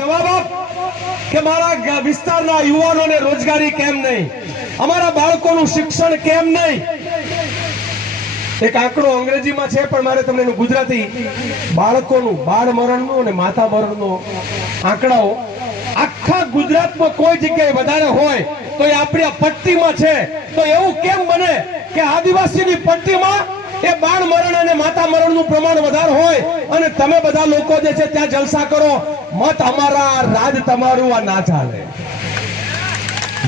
જવાબ આપ કે મારા વિસ્તારના યુવાનોને રોજગારી કેમ નહીં? અમારા બાળકોનું શિક્ષણ કેમ નહીં? એક આંકડો અંગ્રેજીમાં છે, પણ મારે તમને ગુજરાતી બાળકોનું, બાળ મરણનું અને માતા મરણનો આંકડાઓ. આખા ગુજરાતમાં કોઈ જગ્યાએ વધારે હોય તો એ આપણી પટ્ટીમાં છે. તો એવું કેમ બને કે આદિવાસીની પટ્ટીમાં એ બાળ મરણ અને માતા મરણનું પ્રમાણ વધારે હોય અને તમે બધા લોકો જે છે ત્યાં જલસા કરો. મત અમારા, રાજ તમારું આ ના ચાલે.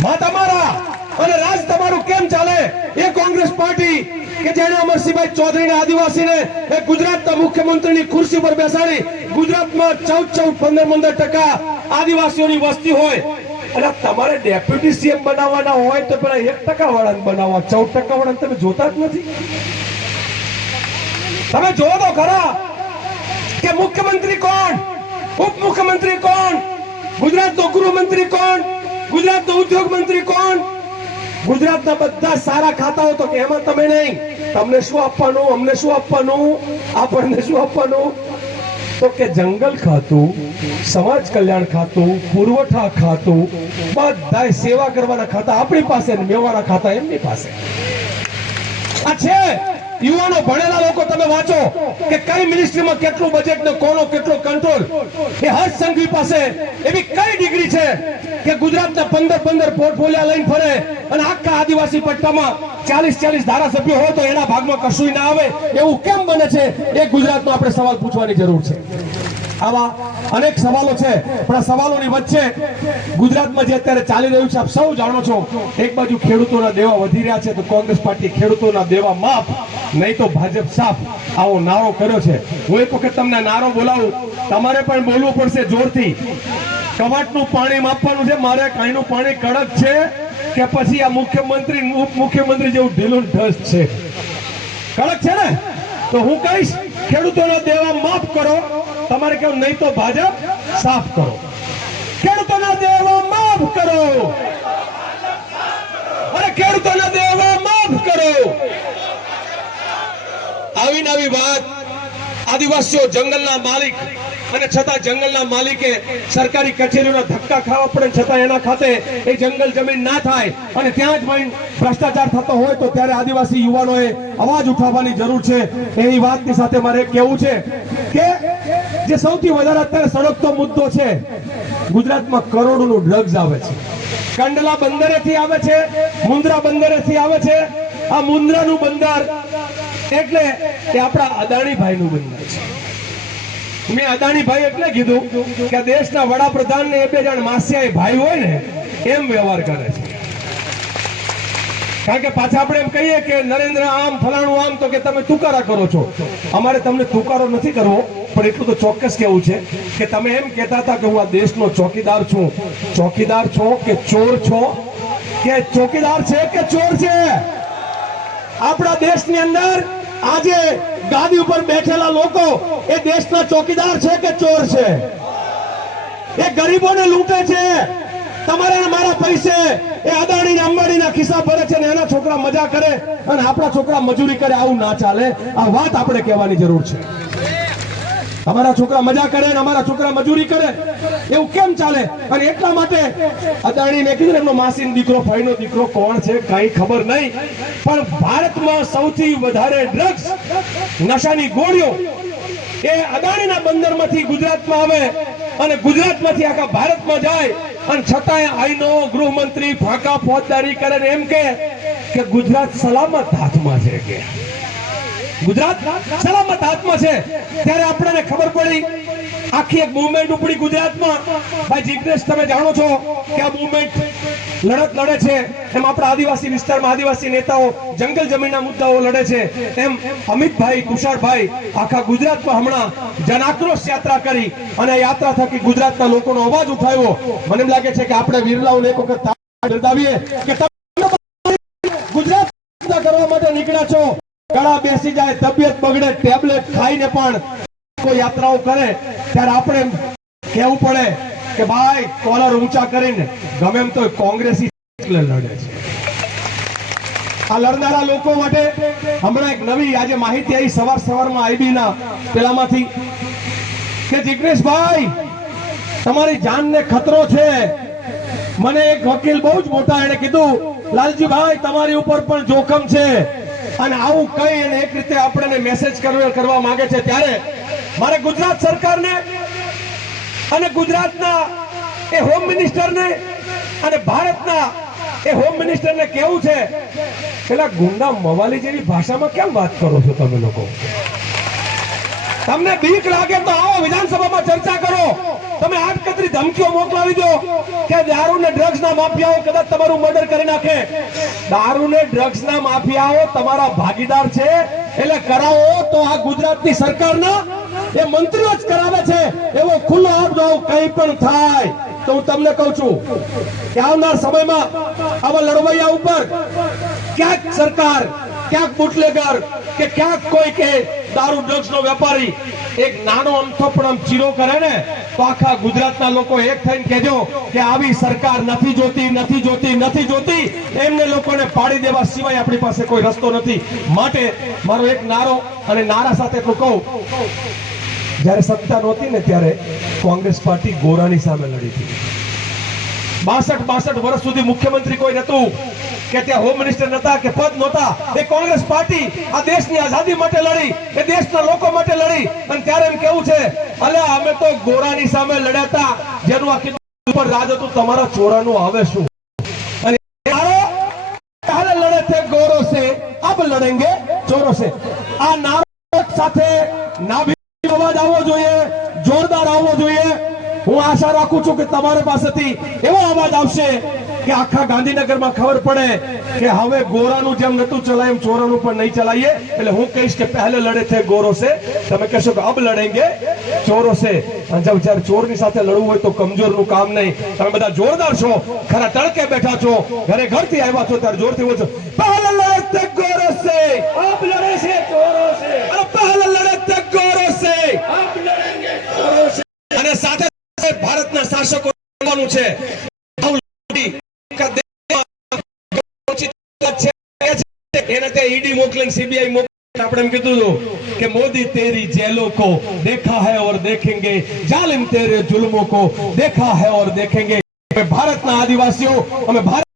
મત અમારા અને રાજ તમારું કેમ ચાલે? એ કોંગ્રેસ પાર્ટી કે જેને અમરસિંહભાઈ ચૌધરીને આદિવાસીને એ ગુજરાતના મુખ્યમંત્રીની ખુરશી પર બેસાડી, ગુજરાતમાં ચૌદ ચૌદ પંદર પંદર ટકા આદિવાસીઓની વસ્તી હોય. અને તમારે ડેપ્યુટી સીએમ બનાવવાના હોય તો પેલા એક ટકા વળાંક બનાવવા ચૌદ ટકા વળાંક તમે જોતા જ નથી. તમે જો તો ખરા કે મુખ્યમંત્રી કોણ? ઉપમુખ્યમંત્રી કોણ? ગુજરાતનો ગૃહમંત્રી કોણ? ગુજરાતનો ઉદ્યોગ મંત્રી કોણ? ગુજરાતના બધા સારા ખાતાઓ તો કે એમાં તમે નહીં. તમને શું આપવાનું? અમને શું આપવાનું? આપણને શું આપવાનું? તો કે જંગલ ખાતું, સમાજ કલ્યાણ ખાતું, પુરવઠા ખાતું, બધાય સેવા કરવાના ખાતા આપણી પાસે ને મેવાના ખાતા એમની પાસે. આ છે. યુવાનો ભણેલા લોકો તમે વાંચો કે કઈ મિનિસ્ટ્રીમાં કેટલું બજેટ ને કોનો કેટલો કંટ્રોલ એ હર્ષ સંઘવી પાસે એવી કઈ ડિગ્રી છે કે ગુજરાતના પંદર પંદર પોર્ટફોલિયા લઈને ફરે અને આખા આદિવાસી પટ્ટામાં ચાલીસ ચાલીસ ધારાસભ્યો હોય તો એના ભાગમાં કશું ના આવે. એવું કેમ બને છે? એ ગુજરાતમાં આપણે સવાલ પૂછવાની જરૂર છે. આવા અનેક સવાલો છે. પણ આ સવાલોની વચ્ચે ગુજરાતમાં જે અત્યારે ચાલી રહ્યું છે, આપ સૌ જાણો છો, એક બાજુ ખેડૂતોના દેવા વધી રહ્યા છે, તો કોંગ્રેસ પાર્ટી ખેડૂતોના દેવા માફ, નહીં તો ભાજપ સાફ આવો નારો કર્યો છે. હું એક વખત તમને નારો બોલાવું, તમારે પણ બોલવું પડશે જોરથી. કવાટનું પાણી માપવાનું છે, મારે કાંઈનું પાણી કડક છે કે પછી આ મુખ્યમંત્રી, ઉપ મુખ્યમંત્રી જેવું ઢીલું ઢસ છે. કડક છે ને? તો હું કહીશ, ખેડૂતોના દેવા માફ કરો તમારે કેવું નહીં તો ભાજપ સાફ કરો. ખેડૂતોના દેવો માફ કરો. અરે ખેડૂતોના દેવો માફ કરો. આવી નવી વાત આદિવાસીઓ જંગલના માલિક અને છતાં જંગલના માલિકે સરકારી કચેરીઓના ધક્કા ખાવા પડે છતાં એના ખાતે એ જંગલ જમીન ના થાય અને ત્યાં જ માઇન ભ્રષ્ટાચાર થતો હોય તો ત્યારે આદિવાસી યુવાનોએ અવાજ ઉઠાવવાની જરૂર છે. એની વાતની સાથે મારે કહેવું છે કે જે સૌથી વધારે અત્યારે સળગતો મુદ્દો છે, ગુજરાતમાં કરોડોનું ડ્રગ્સ આવે છે. કંડલા બંદરેથી આવે છે મુન્દ્રા બંદરેથી આવે છે. આ મુન્દ્રાનું બંદર એટલે એ આપણા અદાણીભાઈનું બંદર છે. મેં અદાણીભાઈ એટલે કીધું કે દેશના વડાપ્રધાન ને એ બે જણ માસિયા ભાઈ હોય ને, એમ વ્યવહાર કરે છે. કારણ કે પાછા આપણે એમ કહીએ કે નરેન્દ્ર આમ, ફલાણું આમ, તો કે તમે તુકારા કરો છો. અમારે તમને તુકારો નથી કરવો, પણ એટલું તો ચોક્કસ કેવું છે કે તમે એમ કહેતા હતા કે હું આ દેશનો ચોકીદાર છું. ચોકીદાર છો કે ચોર છો? કે ચોકીદાર છે કે ચોર છે? આપણા દેશની અંદર આજે ગાદી ઉપર બેઠેલા લોકો, એ દેશના ચોકીદાર છે કે ચોર છે? એ ગરીબોને લૂંટે છે. તમારે મારા પૈસે એ અદાણી અંબાણીના ખિસ્સા ભરે છે ને એના છોકરા મજા કરે અને આપણા છોકરા મજૂરી કરે, આવું ના ચાલે. આ વાત આપણે કહેવાની જરૂર છે. અમારા છોકરા મજા કરે ને અમારા છોકરા મજૂરી કરે. એવું કેમ ચાલે? અને એટલા માટે અદાણી મેં કીધું એમનો માસીનો દીકરો, ભાઈનો દીકરો કોણ છે કઈ ખબર નહીં. પણ ભારતમાં સૌથી વધારે ડ્રગ્સ નશાની ગોળીઓ એ અદાણીના બંદરમાંથી ગુજરાતમાં આવે અને ગુજરાતમાંથી આખા ભારતમાં જાય. અને છતાંય આઈનો ગૃહમંત્રી ફાંકા ફોજદારી કરે એમ કે ગુજરાત સલામત હાથમાં છે કે. ગુજરાત સલામત હાથમાં છે. ત્યારે આપણને ખબર પડી, આખી એક મુવમેન્ટ ઉપડી ગુજરાતમાં. ભાઈ જીગ્નેશ, તમે જાણો છો કે આ મુવમેન્ટ લડત લડે છે. એમ આપણા આદિવાસી વિસ્તારમાં આદિવાસી નેતાઓ જંગલ જમીનના મુદ્દાઓ લડે છે. એમ અમિતભાઈ તુષારભાઈ આખા ગુજરાતમાં હમણાં જન આક્રોશ યાત્રા કરી અને યાત્રા થકી ગુજરાતના લોકોનો અવાજ ઉઠાવ્યો. મને એમ લાગે છે કે આપણે વિરલાઓને એક વખત તાળી બિરદાવીએ કે તમે ગુજરાત કરવા માટે નીકળ્યા છો. ગળા બેસી જાય, તબિયત બગડે, ટેબ્લેટ ખાઈને પણ કોઈ યાત્રાઓ કરે, ત્યારે આપણે કહેવું પડે કે ભાઈ, કોલર ઊંચા કરીને ગમે એમ તો કોંગ્રેસી લડે છે. આ લડનારા લોકો માટે હમણાં એક નવી આજે માહિતી આવી સવાર સવારમાં આઈબીના પેલામાંથી કે જિગ્નેશભાઈ, તમારી જાનને ખતરો છે. મને એક વકીલ બહુ જ મોટા એને કીધું, લાલજીભાઈ, તમારી ઉપર પણ જોખમ છે. અને આવું કહી અને એક રીતે આપણને મેસેજ કરવા માંગે છે ત્યારે મારે ગુજરાત સરકારને અને ગુજરાતના એ હોમ મિનિસ્ટરને અને ભારતના એ હોમ મિનિસ્ટરને કેવું છે, પેલા ગુંડા મવાલી જેવી ભાષામાં કેમ વાત કરો છો તમે લોકો? તમને બીક લાગે તો આવો વિધાનસભામાં ચર્ચા કરો. તમે આ કતરી ધમકીઓ મોકલાવી દો કે દારૂ ને ડ્રગ્સ ના માફિયાઓ કદાચ તમારું મર્ડર કરી નાખે. દારૂ ને ડ્રગ્સ ના માફિયાઓ તમારા ભાગીદાર છે. એટલે કરાવો તો આ ગુજરાતની સરકારના એ મંત્રીઓ જ કરાવે છે. એવો ખુલ્લો આપજો કંઈ પણ થાય તો હું તમને કહું છું કે આવનાર સમયમાં આવા લડવૈયા ઉપર ક્યાંક સરકાર, ક્યાંક બુટલેગર કે ક્યાંક કોઈ કે દારૂ ડ્રગ્સ નો વેપારી એક નાનો અમથો પણ આમ ચીરો કરે ને તો આખા ગુજરાતના લોકો એક થઈને કહેજો કે આવી સરકાર નથી જોતી નથી જોતી નથી જોતી. એમને લોકોને પાડી દેવા સિવાય આપણી પાસે કોઈ રસ્તો નથી. માટે મારો એક નારો અને નારા સાથે એટલું કહું. જ્યારે સત્તા નહોતી ને ત્યારે કોંગ્રેસ પાર્ટી ગોરાની સામે લડી હતી. બાસઠ બાસઠ વર્ષ સુધી મુખ્યમંત્રી કોઈ નતું કે તે હોમ મિનિસ્ટર નતા કે પદ નહોતા. તે કોંગ્રેસ પાર્ટી આ દેશની આઝાદી માટે લડી, એ દેશના લોકો માટે લડી. અને ત્યારે એમ કેવું છે અલે અમે તો ગોરાની સામે લડ્યા જેનું આ કીધું પર રાજ હતું, તમારા ચોરાનું હવે શું? સાથે નાભી અવાજ આવવો જોઈએ, જોરદાર આવવો જોઈએ. હું આશા રાખું છું કે તમારી પાસેથી એવો અવાજ આવશે કે આખા ગાંધીનગરમાં ખબર પડે કે હવે ગોરાનું જેમ નતું ચલાય, એમ ચોરાનું પણ નહીં ચલાઈએ. એટલે હું કહીશ કે પહેલે લડે છે ગોરો સે તમે કહેશો કે અબ લડેંગે? ચોરો સે જબ જ્યારે ચોરની સાથે લડવું હોય તો કમજોરનું કામ નહીં. તમે બધા જોરદાર છો. ખરા તડકે બેઠા છો. ઘરે ઘરથી આવ્યા છો, ત્યારે જોરથી બોલશો, પહેલે લડે એને કઈ ઈડી મોકલે સીબીઆઈ મોકલે આપણે એમ કીધું હતું કે મોદી તેરી જેલો કો, દેખા હૈ ઓર દેખેંગે. જાલિમ તેરે જુલ્મો કો, દેખા હૈ ઓર દેખેંગે. ભારતના આદિવાસીઓ, અમે ભારત